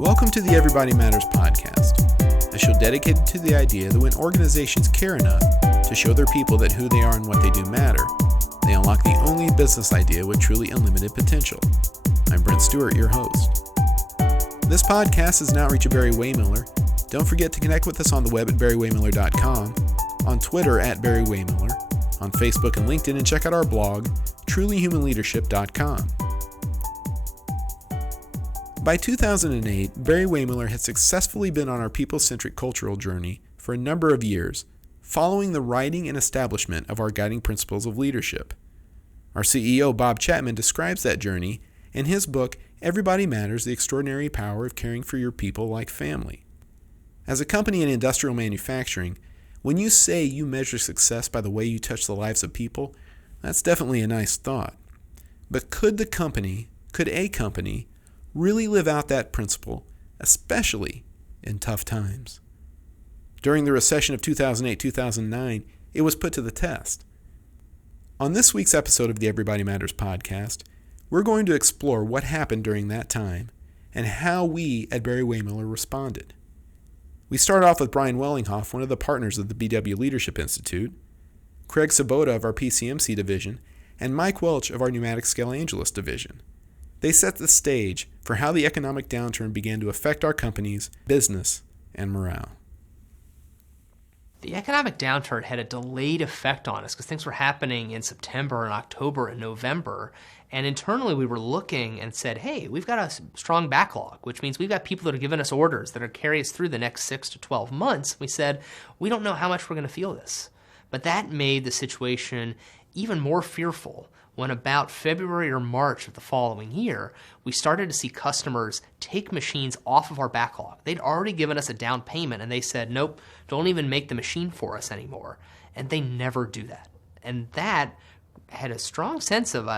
Welcome to the Everybody Matters podcast, a show dedicated to the idea that when organizations care enough to show their people that who they are and what they do matter, they unlock the only business idea with truly unlimited potential. I'm Brent Stewart, your host. This podcast is an outreach of Barry-Wehmiller. Don't forget to connect with us on the web at Barry-Wehmiller.com, on Twitter at Barry-Wehmiller, on Facebook and LinkedIn, and check out our blog, trulyhumanleadership.com. By 2008, Barry-Wehmiller had successfully been on our people-centric cultural journey for a number of years, following the writing and establishment of our guiding principles of leadership. Our CEO Bob Chapman describes that journey in his book, Everybody Matters: The Extraordinary Power of Caring for Your People Like Family. As a company in industrial manufacturing, when you say you measure success by the way you touch the lives of people, that's definitely a nice thought. But could a company really live out that principle, especially in tough times? During the recession of 2008-2009, it was put to the test. On this week's episode of the Everybody Matters podcast, we're going to explore what happened during that time and how we at Barry-Wehmiller responded. We start off with Brian Wellinghoff, one of the partners of the BW Leadership Institute, Craig Sabota of our PCMC division, and Mike Welch of our Pneumatic Scale Angelus division. They set the stage for how the economic downturn began to affect our company's business and morale. The economic downturn had a delayed effect on us because things were happening in September and October and November. And internally we were looking and said, hey, we've got a strong backlog, which means we've got people that are giving us orders that are carry us through the next 6 to 12 months. We said, we don't know how much we're going to feel this. But that made the situation even more fearful when about February or March of the following year, we started to see customers take machines off of our backlog. They'd already given us a down payment and they said, nope, don't even make the machine for us anymore. And they never do that. And that had a strong sense of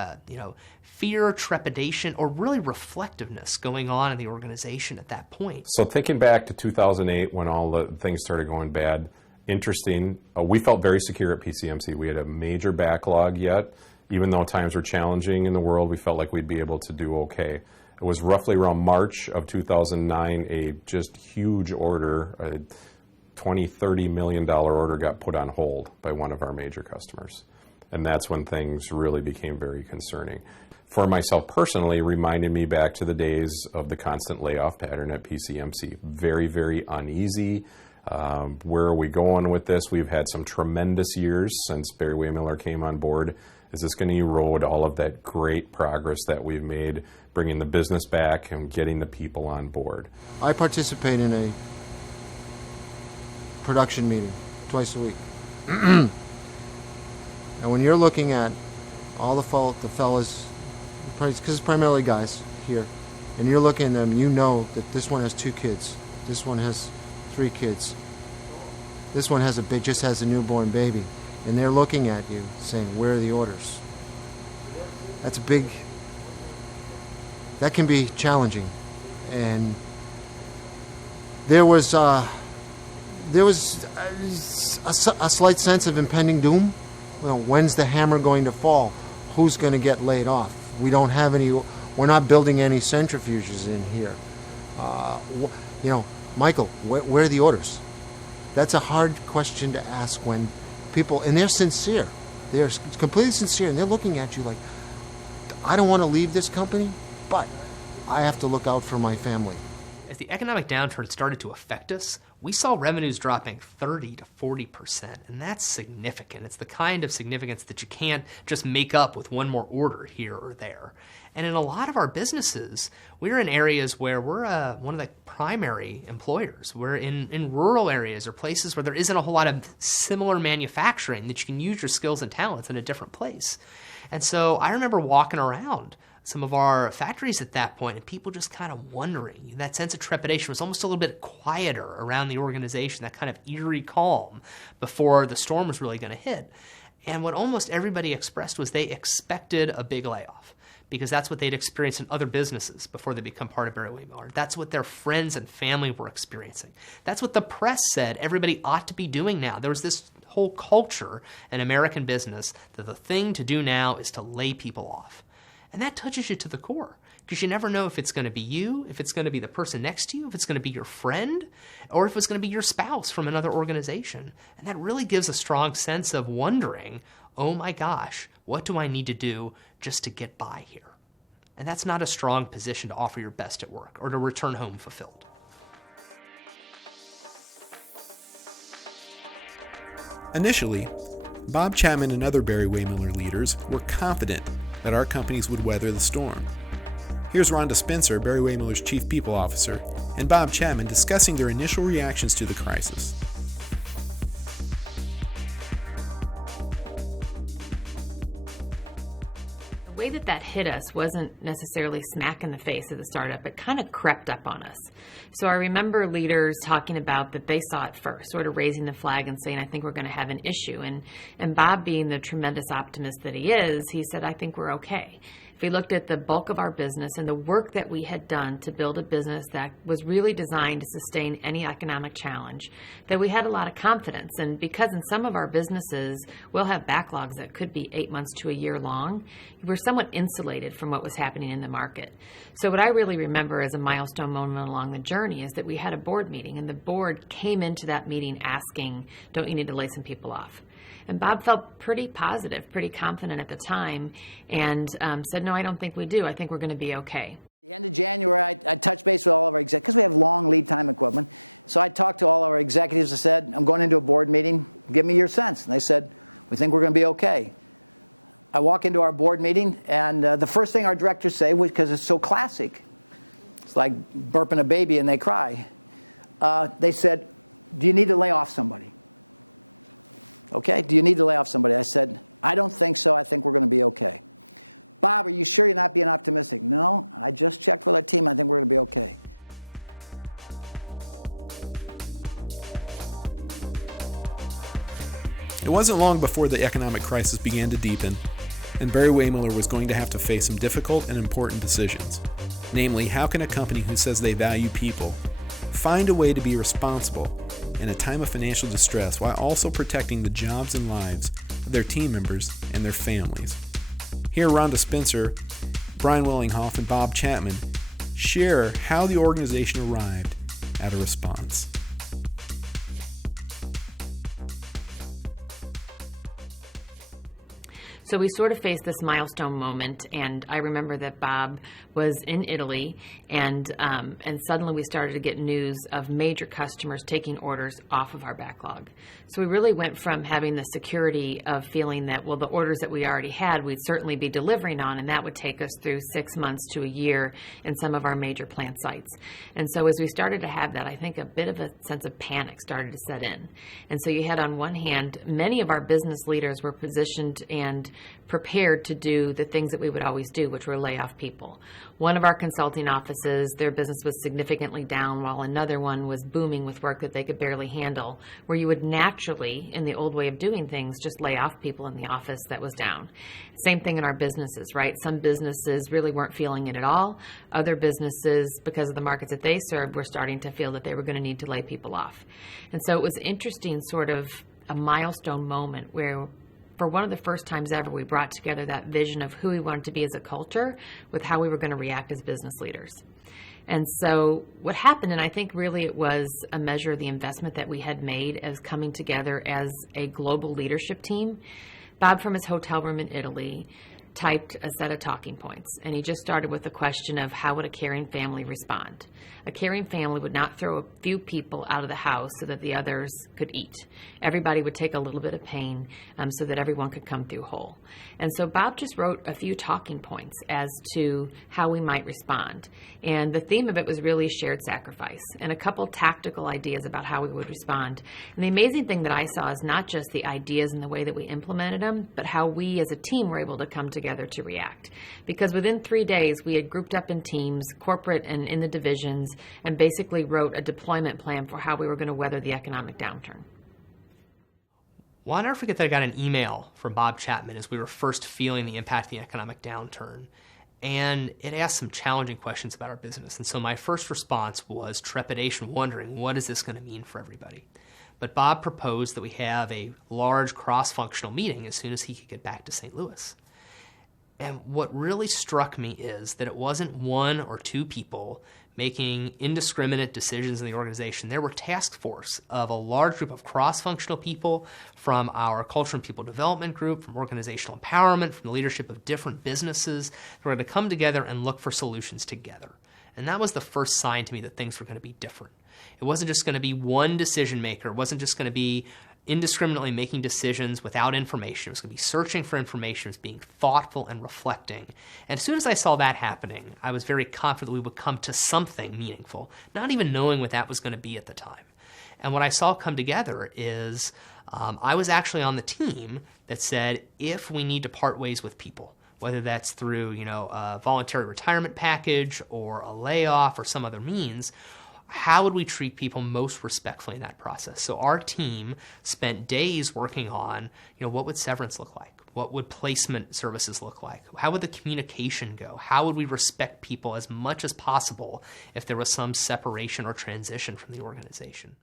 fear, trepidation, or really reflectiveness going on in the organization at that point. So thinking back to 2008 when all the things started going bad, interesting, we felt very secure at PCMC. We had a major backlog yet. Even though times were challenging in the world, we felt like we'd be able to do okay. It was roughly around March of 2009, a just huge order, a $20, $30 million order got put on hold by one of our major customers. And that's when things really became very concerning. For myself personally, reminded me back to the days of the constant layoff pattern at PCMC. Very, very uneasy. Where are we going with this? We've had some tremendous years since Barry-Wehmiller came on board. Is this going to erode all of that great progress that we've made, bringing the business back and getting the people on board? I participate in a production meeting twice a week. And when you're looking at all the fellas, because it's primarily guys here, and you're looking at them, you know that this one has 2 kids, this one has 3 kids, this one just has a newborn baby. And they're looking at you saying, where are the orders? That can be challenging. And there was a slight sense of impending doom. Well, when's the hammer going to fall? Who's going to get laid off? We're not building any centrifuges in here. Michael, where are the orders? That's a hard question to ask when people, and they're sincere. They're completely sincere, and they're looking at you like, I don't want to leave this company, but I have to look out for my family. As the economic downturn started to affect us, we saw revenues dropping 30 to 40%, and that's significant. It's the kind of significance that you can't just make up with one more order here or there. And in a lot of our businesses, we're in areas where we're one of the primary employers. We're in rural areas or places where there isn't a whole lot of similar manufacturing that you can use your skills and talents in a different place. And so I remember walking around some of our factories at that point and people just kind of wondering. That sense of trepidation was almost a little bit quieter around the organization, that kind of eerie calm before the storm was really going to hit. And what almost everybody expressed was they expected a big layoff, because that's what they'd experienced in other businesses before they become part of Barry-Wehmiller. That's what their friends and family were experiencing. That's what the press said everybody ought to be doing now. There was this whole culture in American business that the thing to do now is to lay people off. And that touches you to the core, because you never know if it's going to be you, if it's going to be the person next to you, if it's going to be your friend, or if it's going to be your spouse from another organization. And that really gives a strong sense of wondering, oh my gosh, what do I need to do just to get by here? And that's not a strong position to offer your best at work or to return home fulfilled. Initially, Bob Chapman and other Barry-Wehmiller leaders were confident that our companies would weather the storm. Here's Rhonda Spencer, Barry-Wehmiller's Chief People Officer, and Bob Chapman discussing their initial reactions to the crisis. The way that hit us wasn't necessarily smack in the face of the startup. It kind of crept up on us. So I remember leaders talking about that they saw it first, sort of raising the flag and saying, I think we're going to have an issue. And Bob, being the tremendous optimist that he is, he said, I think we're okay. If we looked at the bulk of our business and the work that we had done to build a business that was really designed to sustain any economic challenge, that we had a lot of confidence. And because in some of our businesses, we'll have backlogs that could be 8 months to a year long, we're somewhat insulated from what was happening in the market. So what I really remember as a milestone moment along the journey is that we had a board meeting, and the board came into that meeting asking, don't you need to lay some people off? And Bob felt pretty positive, pretty confident at the time, and said, no, I don't think we do. I think we're going to be okay. At the end of January, I touched base with all of our executives, because we have long lead time equipment. So I talked to all our executives and said, I'm going into a board meeting. Give me your sense. And they said, we think we're going to be okay. I walk into our board meeting, and the first thing our directors say, because it's so classic, it's like burping a baby and they cry. They said, do you need to lay off somebody? Okay, do you need to lay off somebody? I said, I don't think so. I think we're going to be okay. Bob, are you sure you're not being optimistic? No, I just checked with our team. I think we're going to be okay. It wasn't long before the economic crisis began to deepen, and Barry-Wehmiller was going to have to face some difficult and important decisions. Namely, how can a company who says they value people find a way to be responsible in a time of financial distress while also protecting the jobs and lives of their team members and their families? Here, Rhonda Spencer, Brian Willinghoff, and Bob Chapman share how the organization arrived at a response. So we sort of faced this milestone moment, and I remember that Bob was in Italy, and suddenly we started to get news of major customers taking orders off of our backlog. So we really went from having the security of feeling that, well, the orders that we already had, we'd certainly be delivering on, and that would take us through 6 months to a year in some of our major plant sites. And so as we started to have that, I think a bit of a sense of panic started to set in. And so you had, on one hand, many of our business leaders were positioned and prepared to do the things that we would always do, which were lay off people. One of our consulting offices, their business was significantly down, while another one was booming with work that they could barely handle, where you would naturally, in the old way of doing things, just lay off people in the office that was down. Same thing in our businesses, right? Some businesses really weren't feeling it at all. Other businesses, because of the markets that they served, were starting to feel that they were going to need to lay people off. And so it was interesting, sort of a milestone moment where, for one of the first times ever, we brought together that vision of who we wanted to be as a culture with how we were going to react as business leaders. And so what happened, and I think really it was a measure of the investment that we had made as coming together as a global leadership team. Bob, from his hotel room in Italy, typed a set of talking points, and he just started with the question of how would a caring family respond? A caring family would not throw a few people out of the house so that the others could eat. Everybody would take a little bit of pain so that everyone could come through whole. And so Bob just wrote a few talking points as to how we might respond. And the theme of it was really shared sacrifice and a couple tactical ideas about how we would respond. And the amazing thing that I saw is not just the ideas and the way that we implemented them, but how we as a team were able to come together to react. Because within 3 days, we had grouped up in teams, corporate and in the divisions, and basically wrote a deployment plan for how we were going to weather the economic downturn. Well, I'll never forget that I got an email from Bob Chapman as we were first feeling the impact of the economic downturn. And it asked some challenging questions about our business. And so my first response was trepidation, wondering, what is this going to mean for everybody? But Bob proposed that we have a large cross-functional meeting as soon as he could get back to St. Louis. And what really struck me is that it wasn't one or two people making indiscriminate decisions in the organization. There were task force of a large group of cross-functional people from our culture and people development group, from organizational empowerment, from the leadership of different businesses. They were going to come together and look for solutions together. And that was the first sign to me that things were going to be different. It wasn't just going to be one decision maker. It wasn't just going to be indiscriminately making decisions without information. It was going to be searching for information. It was being thoughtful and reflecting. And as soon as I saw that happening, I was very confident we would come to something meaningful, not even knowing what that was going to be at the time. And what I saw come together is I was actually on the team that said, if we need to part ways with people, whether that's through a voluntary retirement package or a layoff or some other means, how would we treat people most respectfully in that process? So our team spent days working on, what would severance look like? What would placement services look like? How would the communication go? How would we respect people as much as possible if there was some separation or transition from the organization?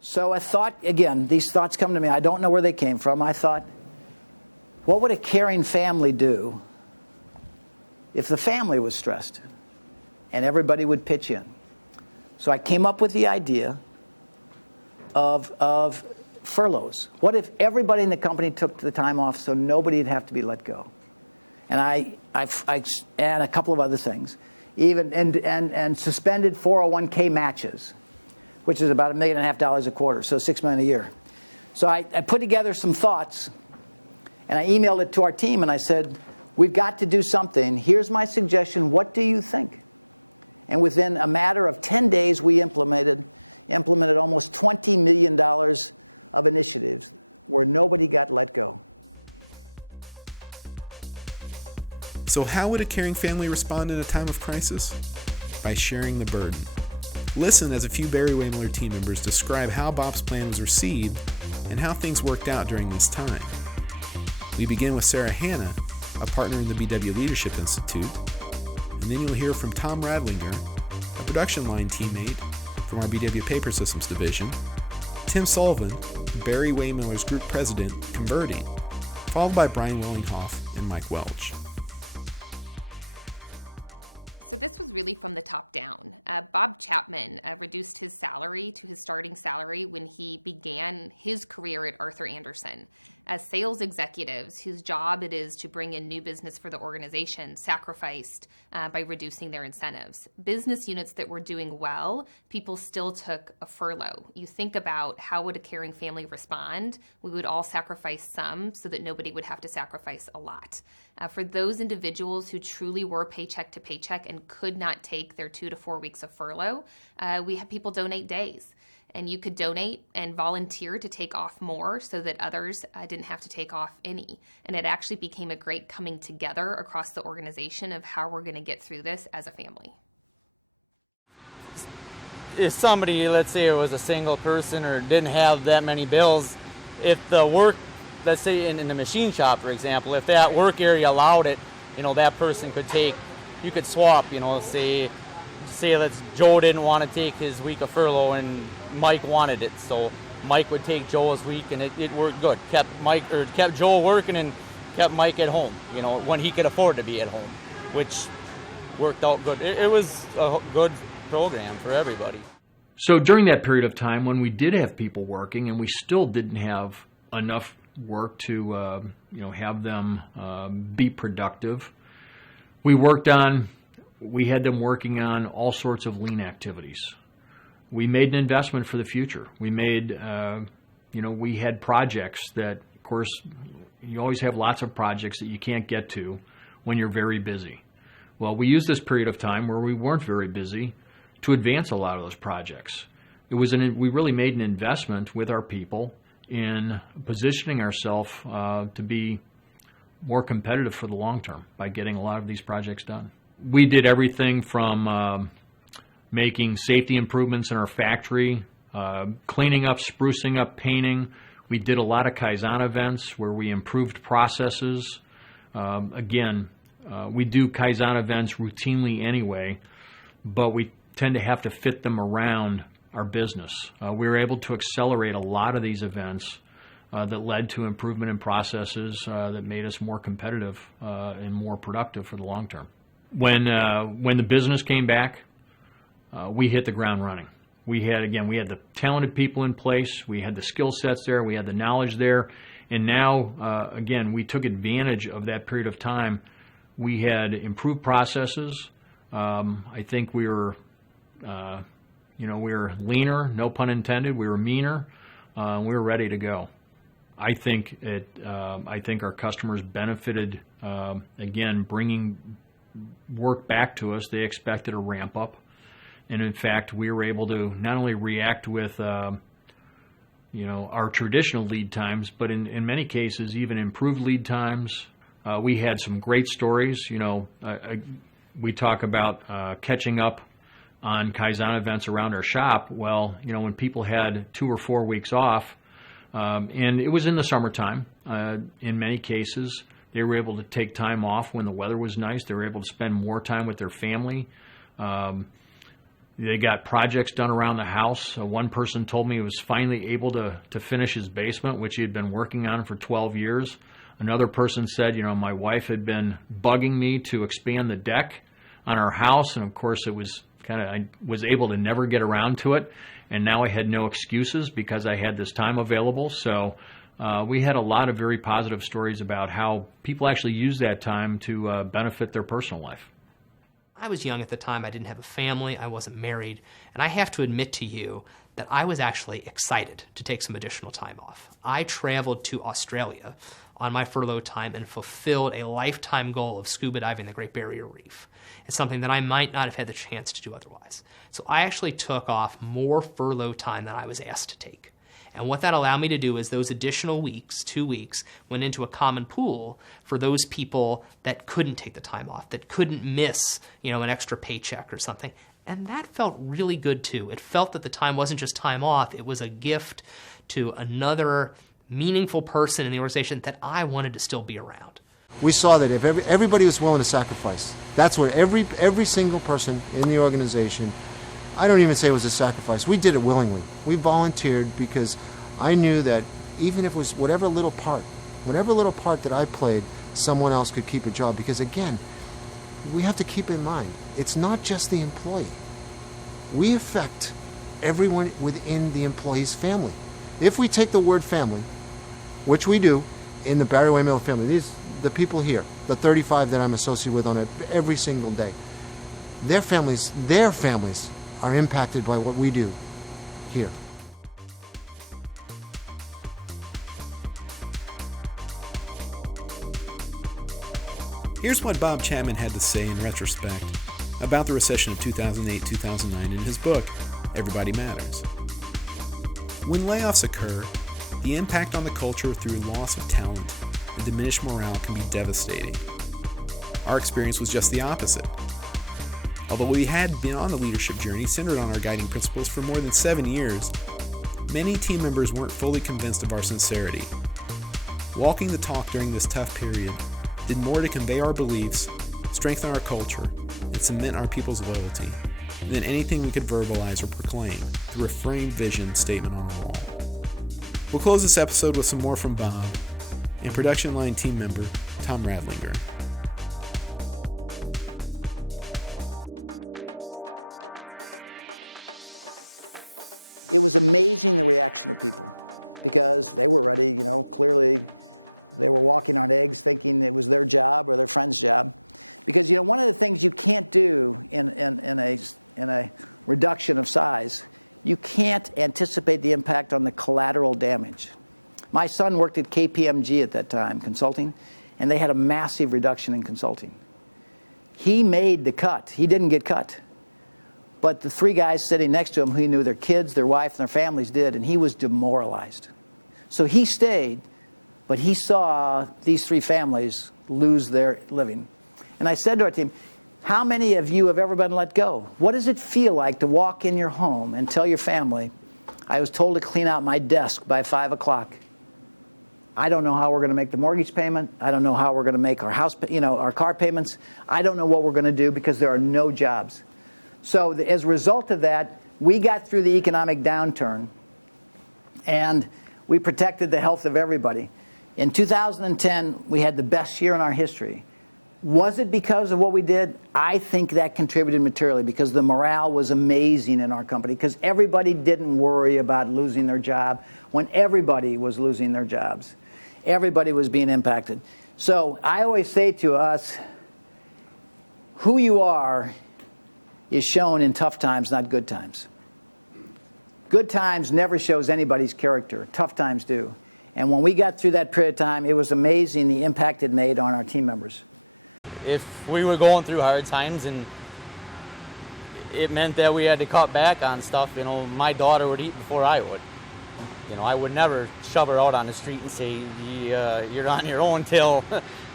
So I thought, again, these thoughts come to me. I don't know where they came from. I thought, what would a caring family do if the family was stressed and everybody would pitch in? So I came up with the idea of furloughs. What if everybody in the company took the time off so nobody would have to be let go? And I and a couple of other things, even and suspended 401k matches, which is about $1.5 million a quarter, so $6 million a year. So I put together some thoughts, and I emailed it to our team, and I said, we've got to do something. Here's my suggestion. What do you think? And within a matter of 10 days, we implemented almost $20 million of initiatives where nobody got let go. So how would a caring family respond in a time of crisis? By sharing the burden. Listen as a few Barry-Wehmiller team members describe how Bob's plan was received and how things worked out during this time. We begin with Sarah Hanna, a partner in the BW Leadership Institute, and then you'll hear from Tom Radlinger, a production line teammate from our BW Paper Systems division, Tim Sullivan, Barry-Wehmiller's group president, Converting, followed by Brian Wellinghoff and Mike Welch. So this was really from the top down. Bob Chapman reduced his salary to his starting salary when he began his career at Arthur Andersen. As sales executives whose job it is to bring in new business for the organization sacrificed by reducing their incentives. Business units that were doing well, people still took a furlough. You think about how would a caring family respond? We would all sacrifice some so that nobody would have to sacrifice a lot. For those individuals who truly were paycheck to paycheck and could not take their 2 to 4 weeks of furlough, we had people donate days. And you could donate and volunteer to take off more so that others didn't have to take off any. And it actually became a great coming together across the organization of how we're going to get through this as a family. If somebody, let's say it was a single person or didn't have that many bills, if the work, let's say in the machine shop, for example, if that work area allowed it, that person could take, you could swap, say Joe didn't want to take his week of furlough and Mike wanted it, so Mike would take Joe's week, and it worked good. Kept Joe working and kept Mike at home, when he could afford to be at home, which worked out good. It was a good program for everybody. So during that period of time when we did have people working and we still didn't have enough work to have them be productive, we had them working on all sorts of lean activities. We made an investment for the future. We had projects that, of course, you always have lots of projects that you can't get to when you're very busy. Well, we used this period of time where we weren't very busy to advance a lot of those projects. We really made an investment with our people in positioning ourselves to be more competitive for the long term by getting a lot of these projects done. We did everything from making safety improvements in our factory, cleaning up, sprucing up, painting. We did a lot of Kaizen events where we improved processes. We do Kaizen events routinely anyway, but we tend to have to fit them around our business. We were able to accelerate a lot of these events that led to improvement in processes that made us more competitive and more productive for the long term. When the business came back, we hit the ground running. We had the talented people in place, we had the skill sets there, we had the knowledge there, and now, again, we took advantage of that period of time. We had improved processes. I think we were leaner, no pun intended. We were meaner. We were ready to go. I think our customers benefited, again, bringing work back to us. They expected a ramp up. And in fact, we were able to not only react with our traditional lead times, but in many cases, even improve lead times. We had some great stories. We talk about catching up on Kaizen events around our shop. Well, when people had 2 or 4 weeks off, and it was in the summertime, in many cases, they were able to take time off when the weather was nice. They were able to spend more time with their family. They got projects done around the house. One person told me he was finally able to finish his basement, which he had been working on for 12 years. Another person said, my wife had been bugging me to expand the deck on our house, and of course it was I was able to never get around to it, and now I had no excuses because I had this time available. So we had a lot of very positive stories about how people actually use that time to benefit their personal life. I was young at the time. I didn't have a family. I wasn't married. And I have to admit to you that I was actually excited to take some additional time off. I traveled to Australia on my furlough time and fulfilled a lifetime goal of scuba diving the Great Barrier Reef. It's something that I might not have had the chance to do otherwise. So I actually took off more furlough time than I was asked to take. And what that allowed me to do is those additional weeks, 2 weeks, went into a common pool for those people that couldn't take the time off, that couldn't miss, an extra paycheck or something. And that felt really good too. It felt that the time wasn't just time off, it was a gift to another meaningful person in the organization that I wanted to still be around. We saw that if everybody was willing to sacrifice, that's what every single person in the organization, I don't even say it was a sacrifice. We did it willingly. We volunteered because I knew that even if it was whatever little part that I played, someone else could keep a job. Because again, we have to keep in mind, it's not just the employee. We affect everyone within the employee's family. If we take the word family, which we do in the Barry-Wehmiller family, the people here, the 35 that I'm associated with on it every single day, their families are impacted by what we do here. Here's what Bob Chapman had to say in retrospect about the recession of 2008-2009 in his book, Everybody Matters. When layoffs occur, the impact on the culture through loss of talent and diminished morale can be devastating. Our experience was just the opposite. Although we had been on the leadership journey centered on our guiding principles for more than 7 years, many team members weren't fully convinced of our sincerity. Walking the talk during this tough period did more to convey our beliefs, strengthen our culture, and cement our people's loyalty than anything we could verbalize or proclaim through a framed vision statement on a wall. We'll close this episode with some more from Bob and production line team member Tom Radlinger. It was amazing, the reaction of people, because they were ready, clearly they were walking on eggs thinking it was their job or their friend's job. Because, one of the things you can't do in a reduction of size, you can't anticipate the impact on the collateral damage. My son worked at KPMG at that time, consulting, and they had a massive reduction in consulting. He made the cut. He didn't get cut. But the 3 guys sitting next to him who knew their kids, their wife, and their families did, and he was demoralized. So he stayed, but he saw these 3 families lose their living. And I said to our team, how many of you have ever been let go? What does it feel like to walk in your home and tell your family, I was told to clean out my desk by 5 o'clock. I don't know how we're going to make the mortgage payment. I don't know how we're going to make our house, our car payments. I don't know what we're going to do because there are no jobs. So as a result of that, we got through the economic downturn, and We protected the health of everybody. In 2010, we had the best year in our history. Was it because of what we did? I think that contributed materially because the morale was amazing in our company because everybody didn't worry about losing their job when everybody was losing their jobs. Everybody was being impacted. So I always say to us, who you are is shown in tough times, not good times. Good times never shows anybody's character. Tough times do. And when we got through that period of time, it was amazing the impact it made on our team members. If we were going through hard times and it meant that we had to cut back on stuff, my daughter would eat before I would. I would never shove her out on the street and say, you're on your own till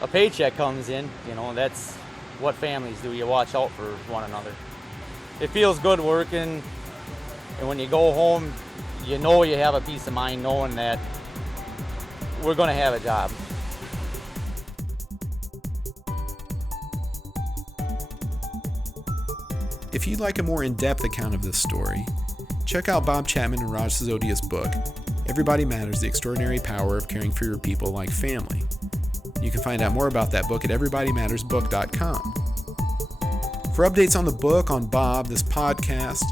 a paycheck comes in. That's what families do. You watch out for one another. It feels good working, and when you go home, you have a peace of mind knowing that we're going to have a job. If you'd like a more in-depth account of this story, check out Bob Chapman and Raj Sisodia's book, Everybody Matters: The Extraordinary Power of Caring for Your People Like Family. You can find out more about that book at everybodymattersbook.com. For updates on the book, on Bob, this podcast,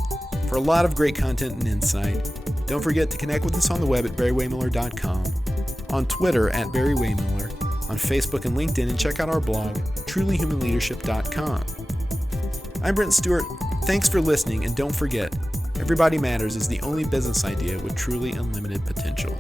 for a lot of great content and insight, don't forget to connect with us on the web at Barry-Wehmiller.com, on Twitter at Barry-Wehmiller, on Facebook and LinkedIn, and check out our blog, trulyhumanleadership.com. I'm Brent Stewart. Thanks for listening, and don't forget, Everybody Matters is the only business idea with truly unlimited potential.